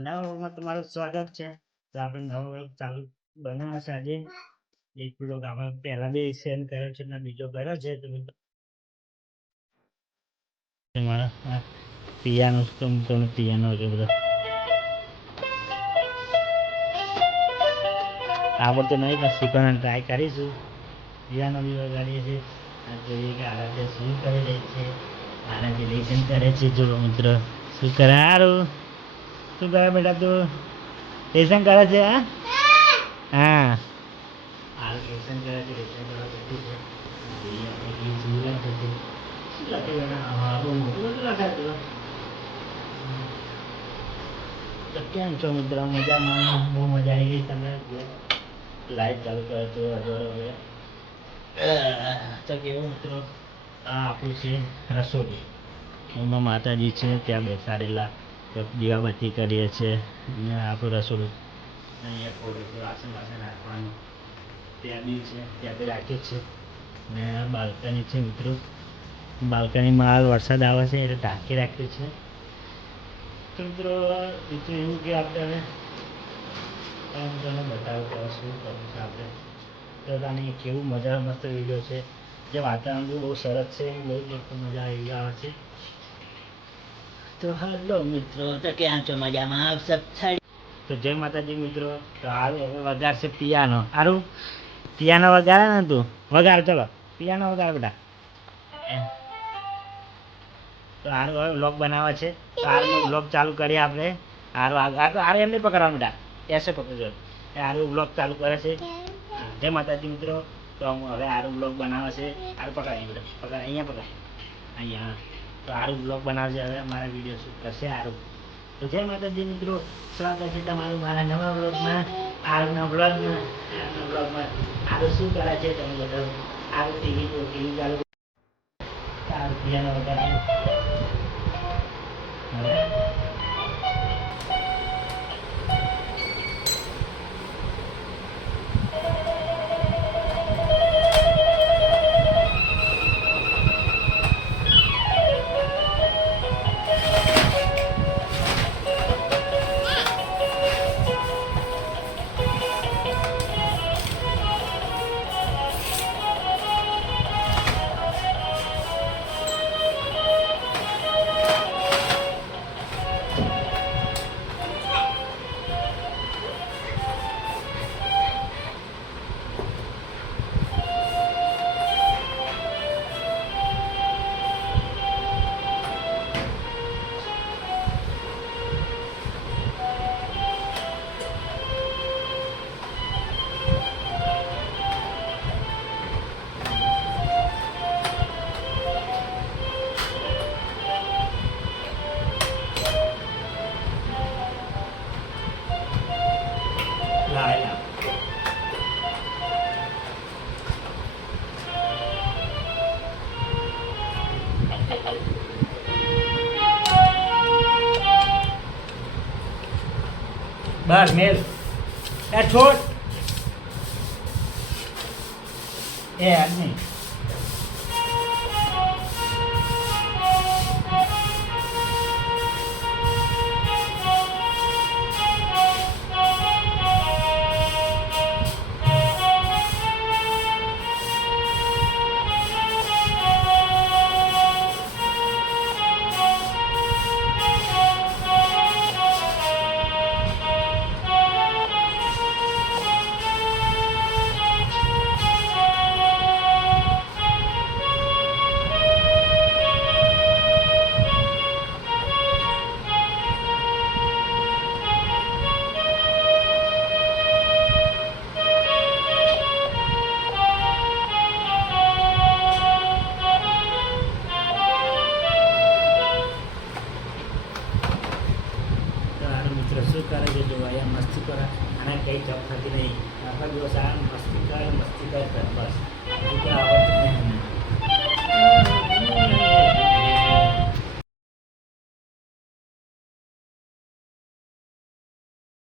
નવા વ્લોગમાં તમારું સ્વાગત છે. તો આપણે નવો વ્લોગ ચાલુ બનાવવા છે આજે. એક વ્લોગ આપણે પહેલા બી સેન્ડ કર્યો છે અને બીજો કર્યો છે. તો મારા પિયાનો તમને પિયાનો છે બધા આવડતો નહીં પણ શીખવાનો ટ્રાય કરીશું. પિયાનો બી વગાડીએ છીએ. જોઈએ કે આરાધ્ય શું કરી રહી છે. આરાધ્ય લેસન કરે છે. જો મિત્ર શું કરે સારું શું કરે બેટા તું લેસન કરે છે? હા હાલ લેસન કરે છે. લેસન કરવા બેઠું છે. જોઈએ આપણે કે શું લખે છે. શું લખે બેટા? હા બહુ મોટું લખાતું. તો કેમ છો મિત્ર? મજામાં? બહુ મજા આવી ગઈ તમને લાઈટ ચાલુ કરે તો હવે તો કેવું મિત્રો આ આપણું છે રસોઈ. એમાં માતાજી છે ત્યાં બેસાડેલા તો દીવાબત્તી કરીએ છીએ. અને આપણું રસોડું અહીંયા થોડું વાસણ રાખવાનું ત્યાં બી છે ત્યાં બી રાખીએ છીએ. ને બાલ્કની છે મિત્રો. બાલ્કનીમાં વરસાદ આવે છે એટલે ઢાંકી રાખ્યું છે. તો મિત્રો બીજું એવું કે આપણે તમને બતાવું કે શું કરવું છે આપણે. તો આની કેવું મજા મસ્ત વિડીયો છે. જે વાતાવરણ બી બહુ સરસ છે. બહુ લોકો મજા આવી આવે છે. તો હાલો મિત્રો તો ક્યાં છો? મજામાં આવશે. તો જય માતાજી મિત્રો. તો હાલ હવે વગાડશે પિયાનો. સારું પિયાનો વગાડે ને તું વગાડ. ચલો પિયાનો વગાડ બેટા. તો હારું હવે વ્લોગ બનાવે છે. તો હારું વ્લોગ ચાલુ કરીએ આપણે. હારું એમ નહીં પકડવાનું બેટા એસે પકડજો. હારું વ્લોગ ચાલુ કરે છે. જય માતાજી મિત્રો. તો હવે હારું વ્લોગ બનાવે છે. હારું પકડાય બેટા પકડ અહીંયા પકડાય અહીંયા. તો સારું બ્લોગ બનાવશે. હવે અમારા વિડીયો શૂટ કરશે સારું. તો જય માતાજી મિત્રો. સ્વાગત છે તમારું મારા નવા બ્લોગમાં. હાલના બ્લોગમાં સારું શું કરે છે તમે બધા સારું ટીવી ચાલુ સારું પિયાનો વગાડવાનું. લાયા બસ મેલ એ છોડ એ આદમી શું કરે છે જો અહીંયા મસ્તી કરે અને કંઈ જોબ થતી નહીં. આખા દિવસ આ મસ્તી કર બસ બીજું આવડતું નહીં.